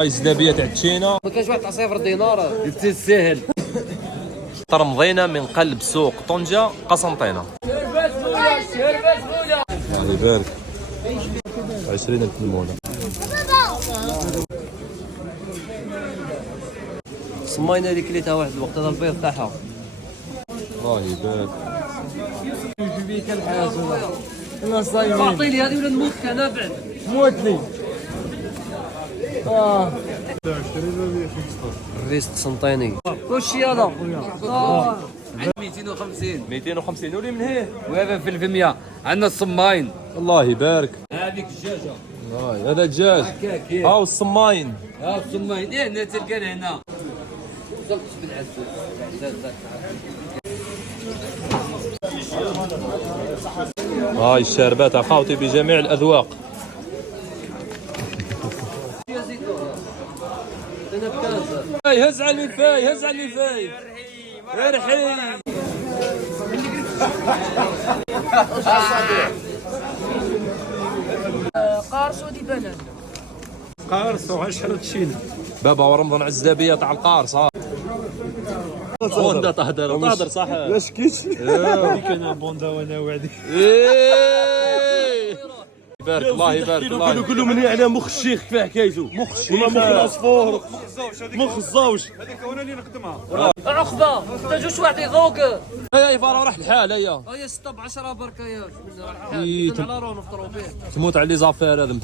هاي الزلابيه تاع التشينا. ما كاينش واحد تاع 0 دينار تستاهل. ترمضينا من قلب سوق طنجة قسنطينة. الله يبارك. 20 المونة. سمينا اللي كليتها واحد الوقت هذا البيض تاعها. الله يبارك. بيك الحاج انا صايمين. اعطي لي هذه ولا نموت انا بعد. موت لي. الريس قسنطيني. واش هذا؟ 250 250 ولي من هيه. وهذا في المية. عندنا الصماين. الله يبارك. هذيك الدجاجة. هذا دجاج. هاو الصماين. ها الصماين. هنا تلقى هنا. هاي الشاربات عقاوتي بجميع الأذواق. هاي هز على الفاي هز على الفاي. ارحي. قارص ودي بنان. قارص وعشرة تشينا. بابا ورمضان الزلابية تاع القارص. ها بوندا تهدر صح. لاش كيش هذيك انا بوندا وانا وعدي. يبارك الله يبارك الله. قول له من على مخ الشيخ كيف حكايته. مخ الشيخ مخ العصفور مخ الزوج. هذيك وانا اللي نخدمها. عقبه انت جوج واحد يذوق. هيا يبارا راح الحال هيا. هيا 6 ب 10 بركه يا بسم الله الرحمن الرحيم. على راه نفطروا به. تموت على لي زافير هذا.